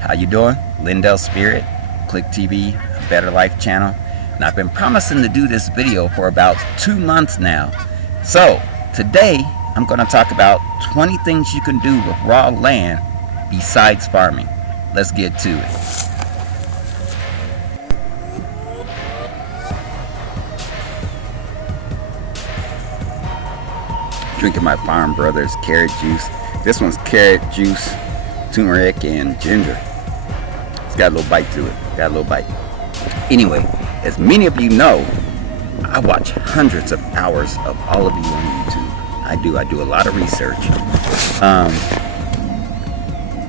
How you doing? Lindell Spirit, Click TV, A Better Life channel. And I've been promising to do this video for about 2 months now. So today I'm going to talk about 20 things you can do with raw land besides farming. Let's get to it. Drinking my Farm Brothers carrot juice. This one's carrot juice, turmeric, and ginger. It's got a little bite to it. Got a little bite. Anyway, as many of you know, I watch hundreds of hours of all of you on YouTube. I do a lot of research.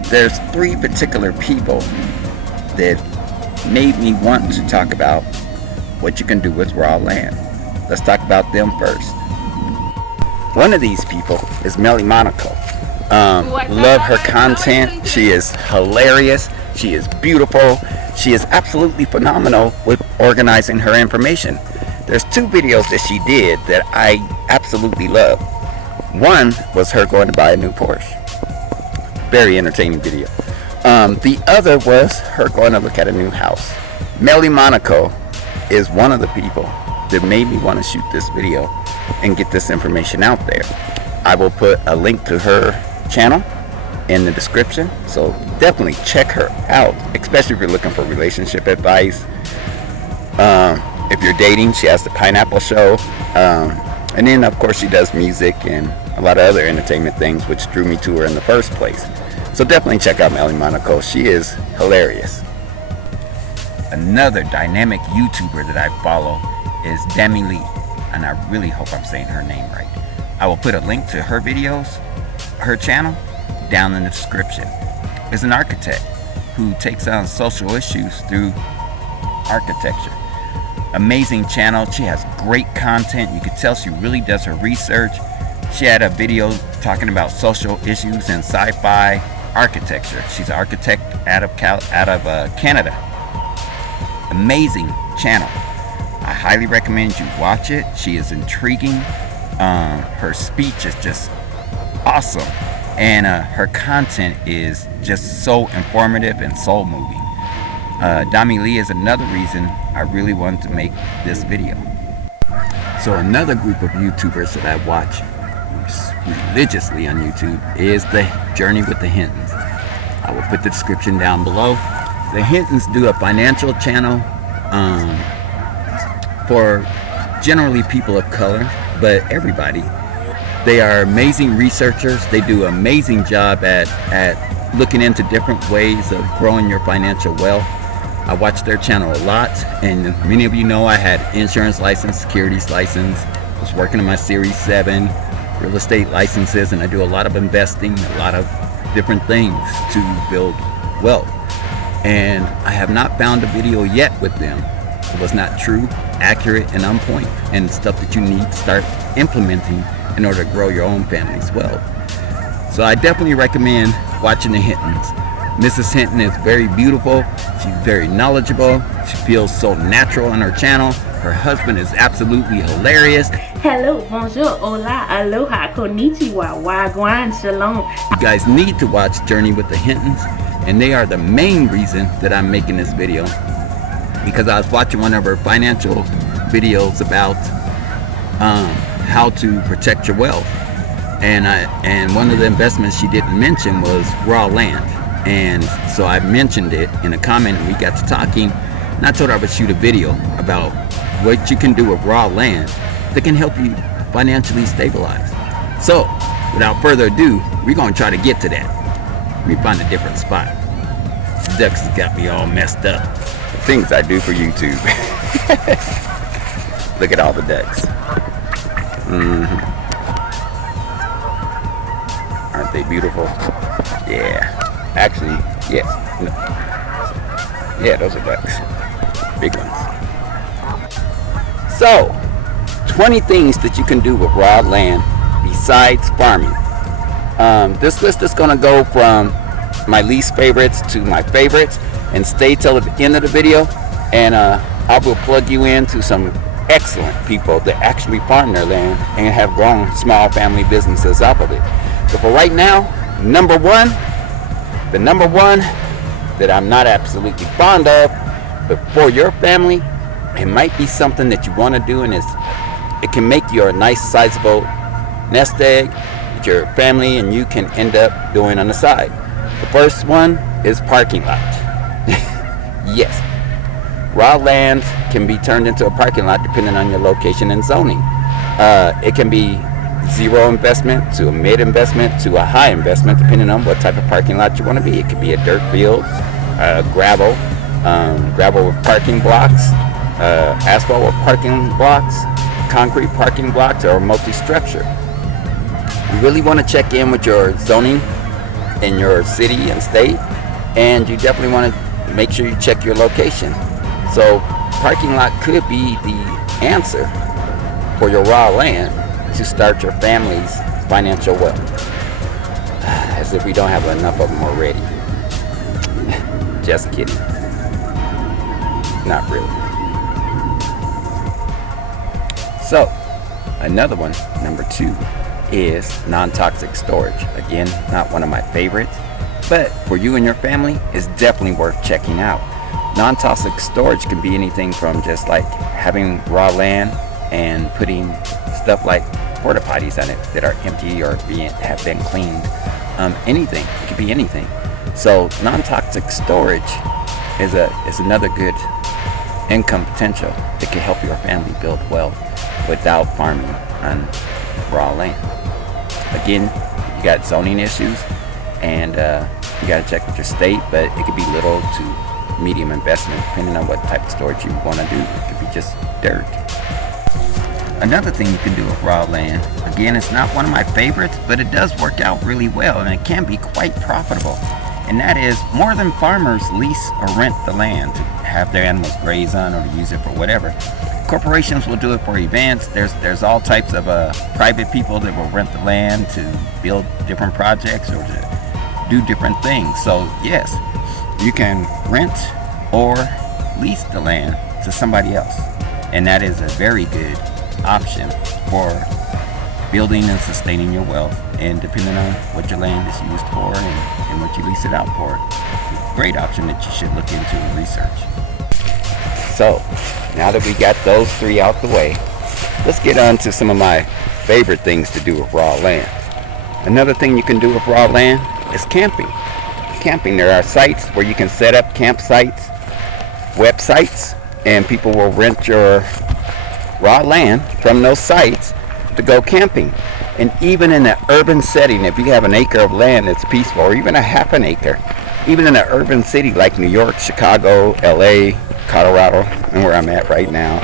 There's 3 particular people that made me want to talk about what you can do with raw land. Let's talk about them first. One of these people is Melly Monaco. Love her content. She is hilarious. She is beautiful. She is absolutely phenomenal with organizing her information. There's 2 videos that she did that I absolutely love. One was her going to buy a new Porsche. Very entertaining video. The other was her going to look at a new house. Melly Monaco is one of the people that made me want to shoot this video and get this information out there. I will put a link to her channel in the description, so definitely check her out, especially if you're looking for relationship advice. If you're dating, she has the Pineapple Show, and then of course she does music and a lot of other entertainment things, which drew me to her in the first place. So definitely check out Melly Monaco. She is hilarious. Another dynamic YouTuber that I follow is Demi Lee, and I really hope I'm saying her name right. I will put a link to her videos, her channel, down in the description. Is an architect who takes on social issues through architecture. Amazing channel. She has great content. You can tell she really does her research. She had a video talking about social issues and sci-fi architecture. She's an architect out of Canada. Amazing channel. I highly recommend you watch it. She is intriguing. Her speech is just awesome, and her content is just so informative and soul moving. Dami Lee is another reason I really wanted to make this video. So another group of YouTubers that I watch religiously on YouTube is the Journey with the Hintons. I will put the description down below. The Hintons do a financial channel for generally people of color, but everybody. They are amazing researchers. They do an amazing job at looking into different ways of growing your financial wealth. I watch their channel a lot, and many of you know I had insurance license, securities license, was working on my Series 7, real estate licenses, and I do a lot of investing, a lot of different things to build wealth. And I have not found a video yet with them that was not true, accurate, and on point, and stuff that you need to start implementing in order to grow your own family's wealth. So I definitely recommend watching the Hintons. Mrs. Hinton is very beautiful. She's very knowledgeable. She feels so natural on her channel. Her husband is absolutely hilarious. Hello, bonjour, hola, aloha, konnichiwa, wagwan, shalom. You guys need to watch Journey with the Hintons, and they are the main reason that I'm making this video, because I was watching one of her financial videos about how to protect your wealth, and one of the investments she didn't mention was raw land. And so I mentioned it in a comment, and we got to talking, and I told her I would shoot a video about what you can do with raw land that can help you financially stabilize. So without further ado, we're going to try to get to that. Let me find a different spot. The ducks has got me all messed up. The things I do for YouTube. Look at all the ducks. Aren't they beautiful? Yeah. Actually, yeah. No. Yeah, those are ducks. Big ones. So, 20 things that you can do with raw land besides farming. This list is going to go from my least favorites to my favorites, and stay till the end of the video, and I will plug you into some excellent people that actually farm their land and have grown small family businesses off of it. So for right now, the number one that I'm not absolutely fond of, but for your family, it might be something that you want to do, and it can make you a nice sizable nest egg that your family and you can end up doing on the side. The first one is parking lot. Yes, raw land can be turned into a parking lot depending on your location and zoning. It can be zero investment to a mid investment to a high investment depending on what type of parking lot you want to be. It could be a dirt field, gravel with parking blocks, asphalt with parking blocks, concrete parking blocks, or multi-structure. You really want to check in with your zoning in your city and state, and you definitely want to make sure you check your location. So parking lot could be the answer for your raw land to start your family's financial wealth. As if we don't have enough of them already. Just kidding. Not really. So, another one, number 2, is non-toxic storage. Again, not one of my favorites, but for you and your family, it's definitely worth checking out. Non-toxic storage can be anything from just like having raw land and putting stuff like porta potties on it that are empty or have been cleaned. Anything. It could be anything. So non-toxic storage is another good income potential that can help your family build wealth without farming on raw land. Again, you got zoning issues, and you got to check with your state, but it could be little to medium investment depending on what type of storage you want to do. It could be just dirt. Another thing you can do with raw land, again, it's not one of my favorites, but it does work out really well, and it can be quite profitable. And that is, more than farmers lease or rent the land to have their animals graze on or to use it for whatever. Corporations will do it for events. There's all types of private people that will rent the land to build different projects or to do different things. So yes, you can rent or lease the land to somebody else, and that is a very good option for building and sustaining your wealth, and depending on what your land is used for and what you lease it out for, it's a great option that you should look into and research. So now that we got those 3 out the way, let's get on to some of my favorite things to do with raw land. Another thing you can do with raw land is camping. There are sites where you can set up campsites, websites, and people will rent your raw land from those sites to go camping. And even in an urban setting, if you have an acre of land that's peaceful, or even a half an acre, even in an urban city like New York, Chicago, LA, Colorado, and where I'm at right now,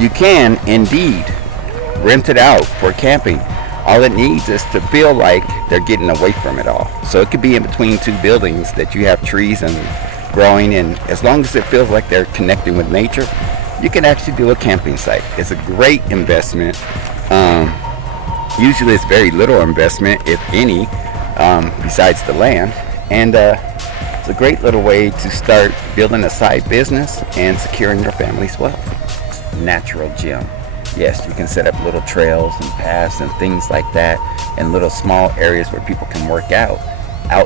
you can indeed rent it out for camping. All it needs is to feel like they're getting away from it all. So it could be in between 2 buildings that you have trees and growing, and as long as it feels like they're connecting with nature, you can actually do a camping site. It's a great investment. Usually it's very little investment, if any, besides the land. And it's a great little way to start building a side business and securing your family's wealth. Natural gym. Yes, you can set up little trails and paths and things like that, and little small areas where people can work out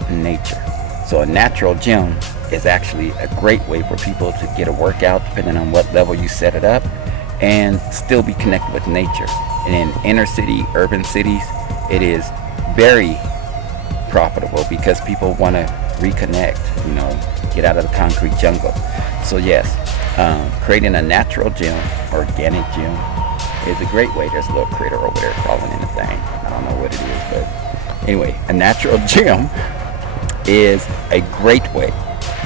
in nature. So a natural gym is actually a great way for people to get a workout depending on what level you set it up, and still be connected with nature. And in inner city, urban cities, it is very profitable because people want to reconnect, get out of the concrete jungle. So yes, creating a natural gym, organic gym, is a great way. There's a little critter over there crawling in the thing. I don't know what it is, but anyway, a natural gym is a great way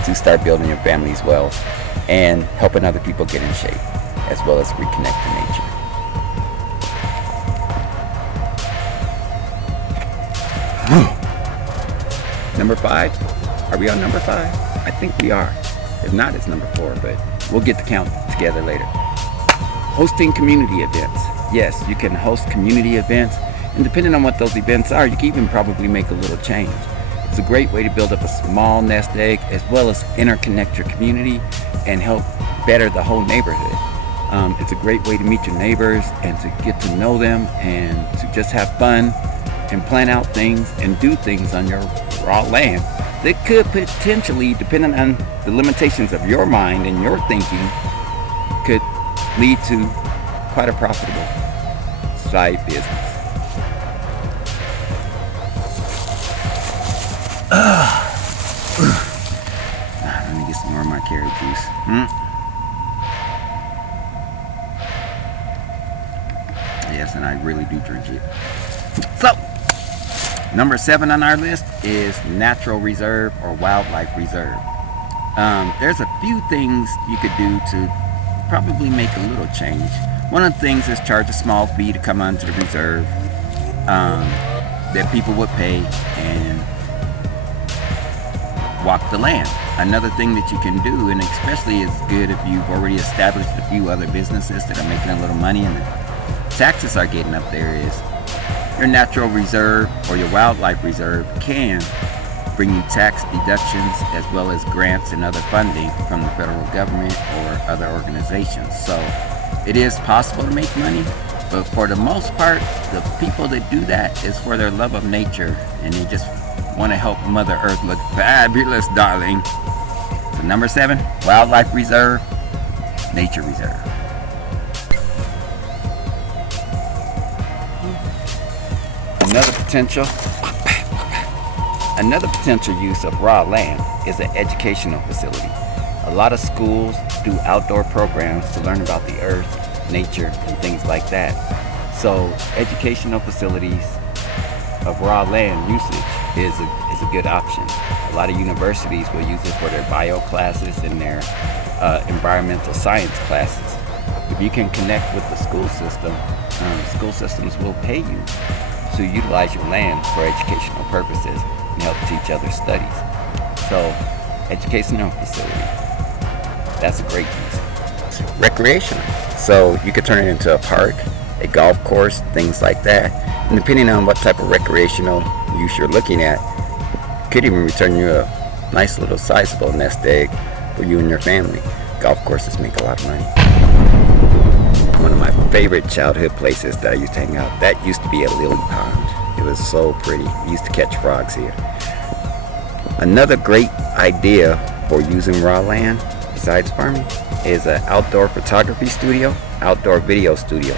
to start building your family's wealth and helping other people get in shape, as well as reconnect to nature. Number 5? Are we on number 5? I think we are. If not, it's number 4, but we'll get the count together later. Hosting community events. Yes, you can host community events, and depending on what those events are, you can even probably make a little change. It's a great way to build up a small nest egg, as well as interconnect your community and help better the whole neighborhood. It's a great way to meet your neighbors and to get to know them and to just have fun and plan out things and do things on your raw land that could potentially, depending on the limitations of your mind and your thinking, could lead to quite a profitable side business. Let me get some more of my carrot juice. Yes, and I really do drink it. So, number 7 on our list is natural reserve or wildlife reserve. There's a few things you could do to probably make a little change. One of the things is charge a small fee to come onto the reserve that people would pay and walk the land. Another thing that you can do, and especially is good if you've already established a few other businesses that are making a little money and the taxes are getting up there, is your natural reserve or your wildlife reserve can bring you tax deductions as well as grants and other funding from the federal government or other organizations. So it is possible to make money, but for the most part, the people that do that is for their love of nature and they just want to help Mother Earth look fabulous, darling. So number 7, wildlife reserve, nature reserve. Another potential use of raw land is an educational facility. A lot of schools do outdoor programs to learn about the earth, nature, and things like that. So educational facilities of raw land usage is a good option. A lot of universities will use it for their bio classes and their environmental science classes. If you can connect with the school school systems will pay you to utilize your land for educational purposes and help teach other studies. So, educational facility, that's a great use. Recreational. So you could turn it into a park, a golf course, things like that. And depending on what type of recreational use you're looking at, could even return you a nice little sizable nest egg for you and your family. Golf courses make a lot of money. One of my favorite childhood places that I used to hang out, that used to be a lily pond. It was so pretty. We used to catch frogs here. Another great idea for using raw land, besides farming, is an outdoor photography studio, outdoor video studio.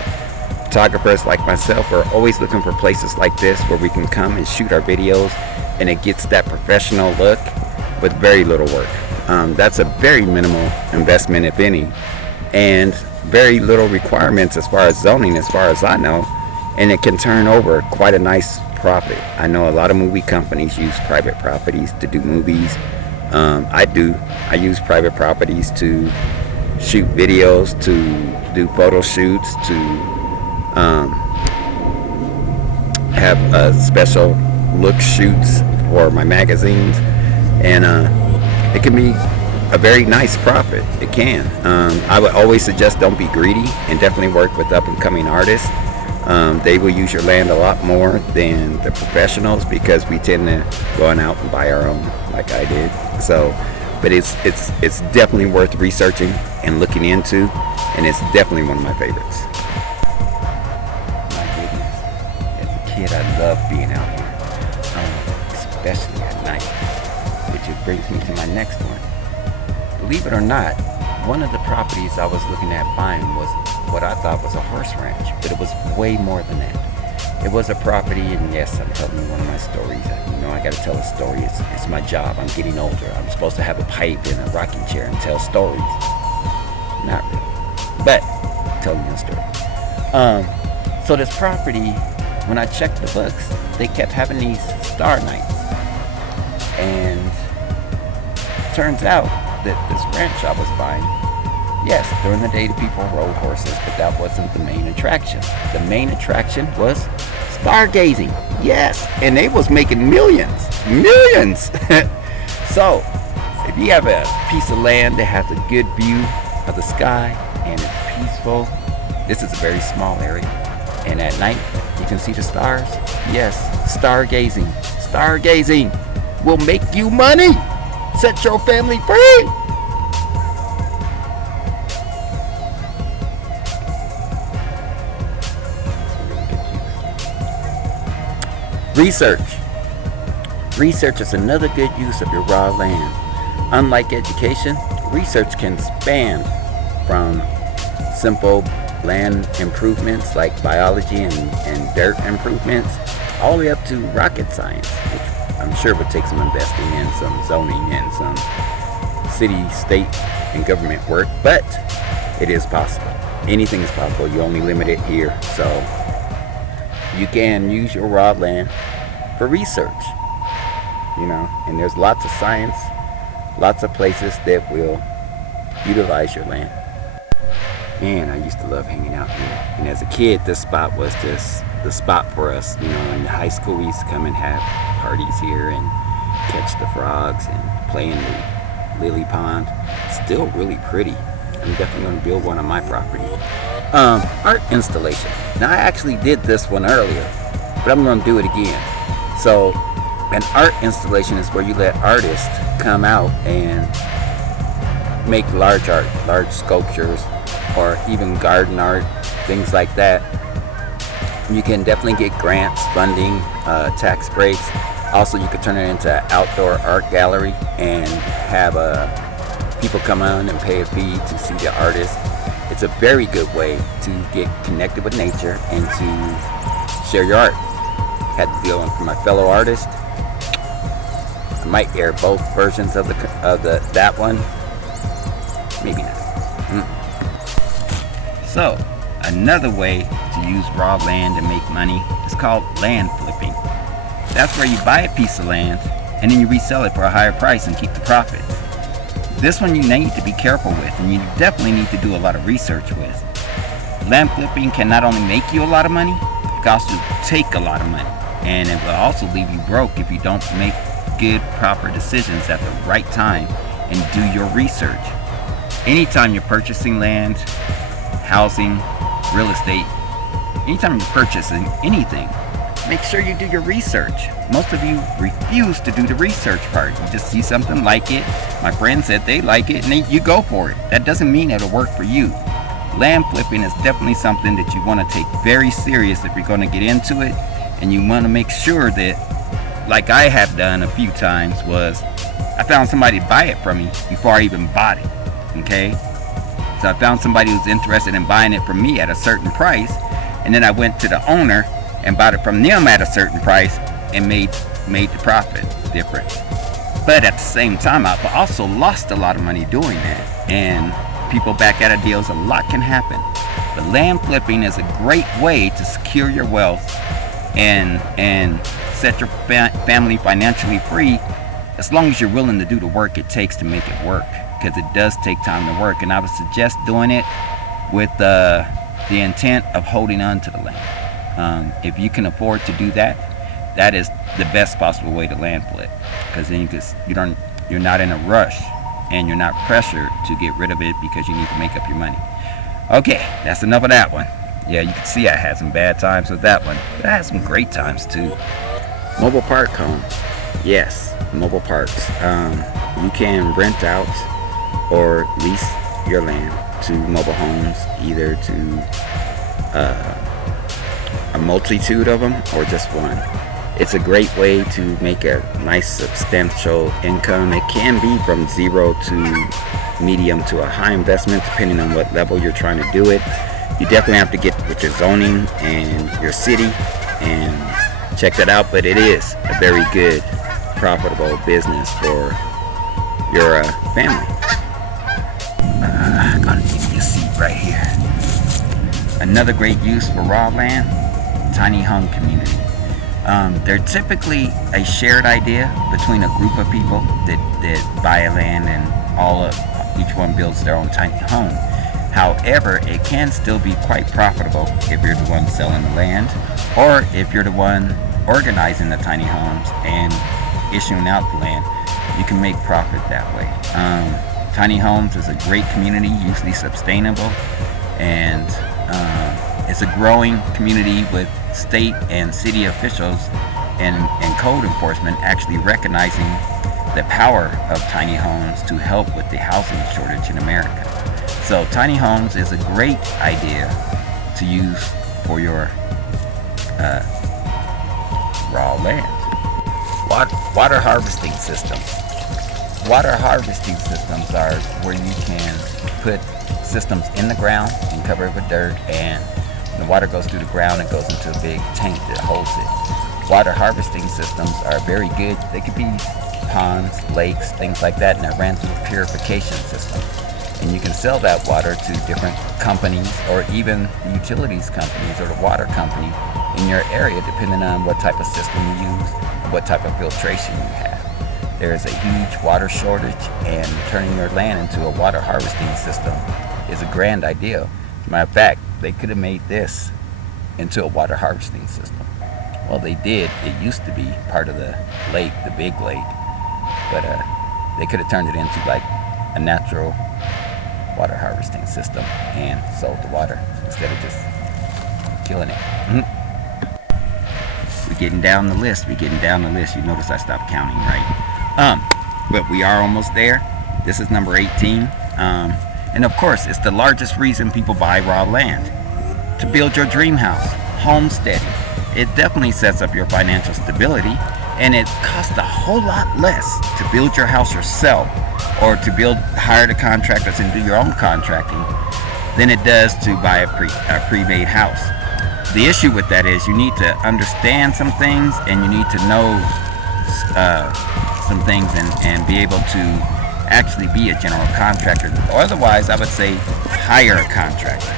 Photographers like myself are always looking for places like this where we can come and shoot our videos and it gets that professional look with very little work. That's a very minimal investment, if any, and very little requirements as far as zoning, as far as I know, and it can turn over quite a nice profit. I know a lot of movie companies use private properties to do movies. I use private properties to shoot videos, to do photo shoots, to have special look shoots for my magazines, and it can be a very nice profit. It can. I would always suggest don't be greedy and definitely work with up and coming artists. They will use your land a lot more than the professionals because we tend to go on out and buy our own, like I did. So, but it's definitely worth researching and looking into, and it's definitely one of my favorites. My goodness, as a kid, I loved being out here, especially at night, which brings me to my next one. Believe it or not, one of the properties I was looking at buying was what I thought was a horse ranch, but it was way more than that. It was a property, and yes, I'm telling you one of my stories. I got to tell a story. It's my job. I'm getting older. I'm supposed to have a pipe and a rocking chair and tell stories. Not really, but telling you a story. So this property, when I checked the books, they kept having these star nights, and it turns out that this ranch I was buying, yes, during the day the people rode horses, but that wasn't the main attraction. The main attraction was stargazing. Yes, and they was making millions. So, if you have a piece of land that has a good view of the sky and it's peaceful, this is a very small area, and at night you can see the stars. Yes, stargazing. Stargazing will make you money. Set your family free. Research. Research is another good use of your raw land. Unlike education, research can span from simple land improvements like biology and dirt improvements all the way up to rocket science, which I'm sure would take some investing and some zoning and some city, state, and government work, but it is possible. Anything is possible. You only limit it here. So you can use your raw land for research, and there's lots of science, lots of places that will utilize your land. And I used to love hanging out here. And as a kid, this spot was just the spot for us. In high school, we used to come and have parties here and catch the frogs and play in the lily pond. Still really pretty. I'm definitely going to build one on my property. Art installation. Now, I actually did this one earlier, but I'm going to do it again. So, an art installation is where you let artists come out and make large art, large sculptures, or even garden art, things like that. You can definitely get grants, funding, tax breaks. Also, you could turn it into an outdoor art gallery and have people come on and pay a fee to see the artist. It's a very good way to get connected with nature and to share your art. Had to deal with my fellow artist. I might air both versions of that one. Maybe not. So, another way to use raw land and make money is called land flipping. That's where you buy a piece of land and then you resell it for a higher price and keep the profit. This one you need to be careful with, and you definitely need to do a lot of research with. Land flipping can not only make you a lot of money, it can also take a lot of money. And it will also leave you broke if you don't make good, proper decisions at the right time and do your research. Anytime you're purchasing land, housing, real estate, anytime you're purchasing anything, make sure you do your research. Most of you refuse to do the research part. You just see something, like it. My friend said they like it, and you go for it. That doesn't mean it'll work for you. Land flipping is definitely something that you want to take very serious if you're going to get into it, and you want to make sure that, like I have done a few times, was I found somebody to buy it from me before I even bought it. Okay? So I found somebody who's interested in buying it from me at a certain price, and then I went to the owner and bought it from them at a certain price and made the profit difference. But at the same time, I've also lost a lot of money doing that, and people back out of deals. A lot can happen. But land flipping is a great way to secure your wealth and set your family financially free, as long as you're willing to do the work it takes to make it work, because it does take time to work. And I would suggest doing it with the intent of holding on to the land. If you can afford to do that, that is the best possible way to land flip, because then you're not in a rush and you're not pressured to get rid of it because you need to make up your money. Okay, that's enough of that one. Yeah, you can see I had some bad times with that one, but I had some great times too. Mobile park home. Yes, mobile parks. You can rent out or lease your land to mobile homes, either to a multitude of them or just one. It's a great way to make a nice substantial income. It can be from zero to medium to a high investment, depending on what level you're trying to do it. You definitely have to get with your zoning and your city and check that out, but it is a very good, profitable business for your family. I'm gonna give you a seat right here. Another great use for raw land, tiny home community. They're typically a shared idea between a group of people that buy a land and each one builds their own tiny home. However, it can still be quite profitable if you're the one selling the land, or if you're the one organizing the tiny homes and issuing out the land. You can make profit that way. Tiny homes is a great community, usually sustainable, and it's a growing community with state and city officials and code enforcement actually recognizing the power of tiny homes to help with the housing shortage in America. So tiny homes is a great idea to use for your raw land. Water harvesting systems. Water harvesting systems are where you can put systems in the ground and cover it with dirt, and when the water goes through the ground, it goes into a big tank that holds it. Water harvesting systems are very good. They could be ponds, lakes, things like that, and they're ran through a purification system. And you can sell that water to different companies, or even the utilities companies or the water company in your area, depending on what type of system you use and what type of filtration you have. There is a huge water shortage, and turning your land into a water harvesting system is a grand idea. As a matter of fact, they could have made this into a water harvesting system. Well, they did. It used to be part of the lake, the big lake, but they could have turned it into like a natural water harvesting system and sold the water instead of just killing it. We're getting down the list. You notice I stopped counting, right? But we are almost there. This is number 18. And of course, it's the largest reason people buy raw land. To build your dream house, homesteading. It definitely sets up your financial stability, and it costs a whole lot less to build your house yourself, or to hire the contractors and do your own contracting, than it does to buy a pre-made house. The issue with that is you need to understand some things, and you need to know some things, and be able to actually be a general contractor. Otherwise, I would say hire a contractor.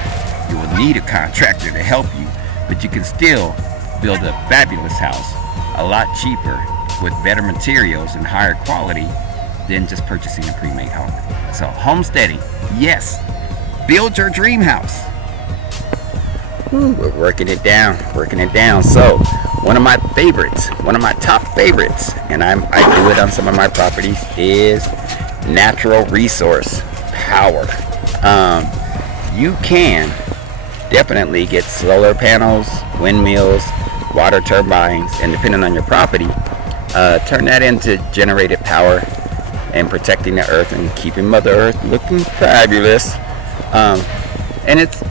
You will need a contractor to help you, but you can still build a fabulous house a lot cheaper with better materials and higher quality than just purchasing a pre-made home. So homesteading, yes, build your dream house. We're working it down. So one of my top favorites, and I do it on some of my properties, is natural resource power. You can definitely get solar panels, windmills, water turbines, and depending on your property, turn that into generated power and protecting the earth and keeping Mother Earth looking fabulous. And it's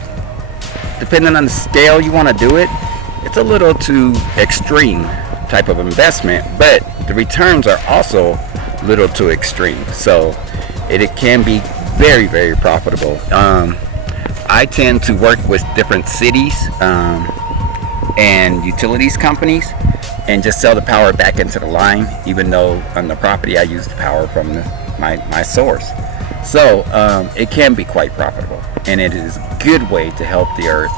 depending on the scale you want to do it, it's a little too extreme type of investment, but the returns are also a little too extreme. So it can be very, very profitable. I tend to work with different cities and utilities companies and just sell the power back into the line, even though on the property I use the power from my source. So it can be quite profitable, and it is a good way to help the earth,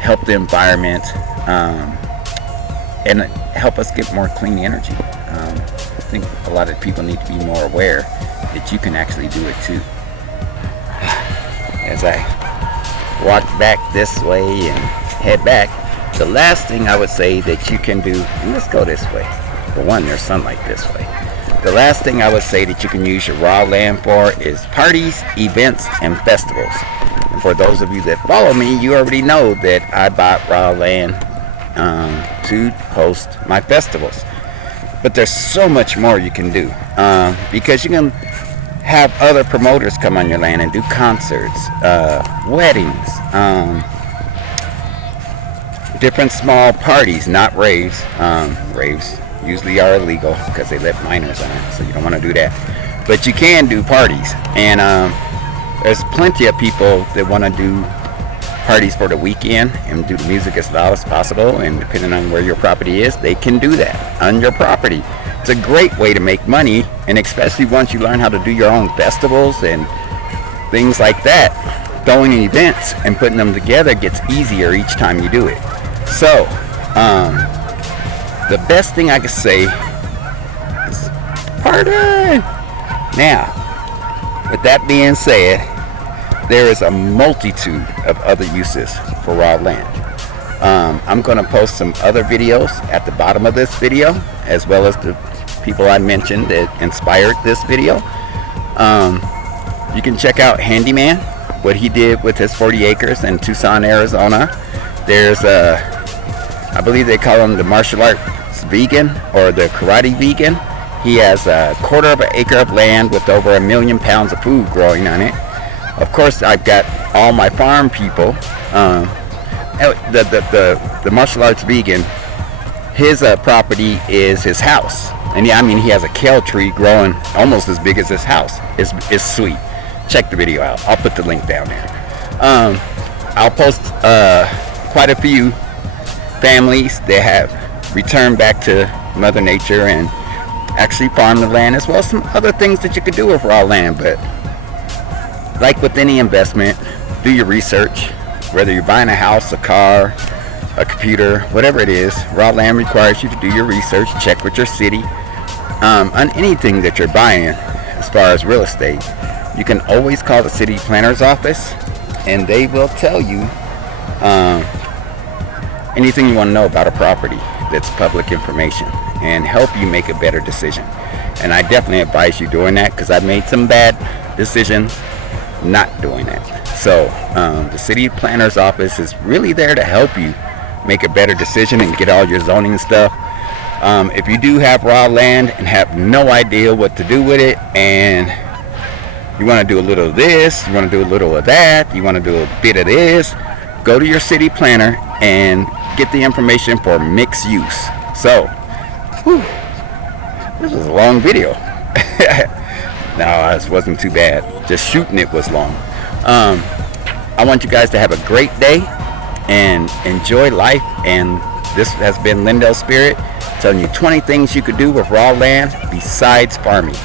help the environment, and help us get more clean energy. I think a lot of people need to be more aware that you can actually do it too. As I walk back this way and head back, the last thing I would say that you can do, and let's go this way. For one, there's sunlight this way. The last thing I would say that you can use your raw land for is parties, events, and festivals. And for those of you that follow me, you already know that I bought raw land to host my festivals. But there's so much more you can do, because you can have other promoters come on your land and do concerts, weddings, different small parties, not raves. Raves usually are illegal because they let minors on, so you don't want to do that. But you can do parties, and there's plenty of people that want to do parties for the weekend and do the music as loud as possible, and depending on where your property is, they can do that on your property. It's a great way to make money, and especially once you learn how to do your own festivals and things like that, throwing events and putting them together gets easier each time you do it. So the best thing I could say is party. Now, with that being said, there is a multitude of other uses for raw land. I'm going to post some other videos at the bottom of this video, as well as the people I mentioned that inspired this video. You can check out Handyman, what he did with his 40 acres in Tucson, Arizona. There's I believe they call him the martial arts vegan or the karate vegan. He has a 1/4 of an acre of land with over 1 million pounds of food growing on it. Of course, I've got all my farm people. The martial arts vegan his property is his house. And yeah, I mean, he has a kale tree growing almost as big as his house. It's sweet. Check the video out. I'll put the link down there. I'll post quite a few families that have returned back to Mother Nature and actually farm the land, as well as some other things that you could do with raw land. But like with any investment, do your research. Whether you're buying a house, a car, a computer, whatever it is, raw land requires you to do your research, check with your city. On anything that you're buying as far as real estate, you can always call the city planner's office and they will tell you anything you want to know about a property that's public information and help you make a better decision. And I definitely advise you doing that, because I've made some bad decisions not doing that. So the city planner's office is really there to help you make a better decision and get all your zoning stuff. If you do have raw land and have no idea what to do with it, and you want to do a little of this, you want to do a little of that, you want to do a bit of this, go to your city planner and get the information for mixed use. So, this was a long video. No, this wasn't too bad. Just shooting it was long. I want you guys to have a great day and enjoy life. And this has been Lindell Spirit, telling you 20 things you could do with raw land besides farming.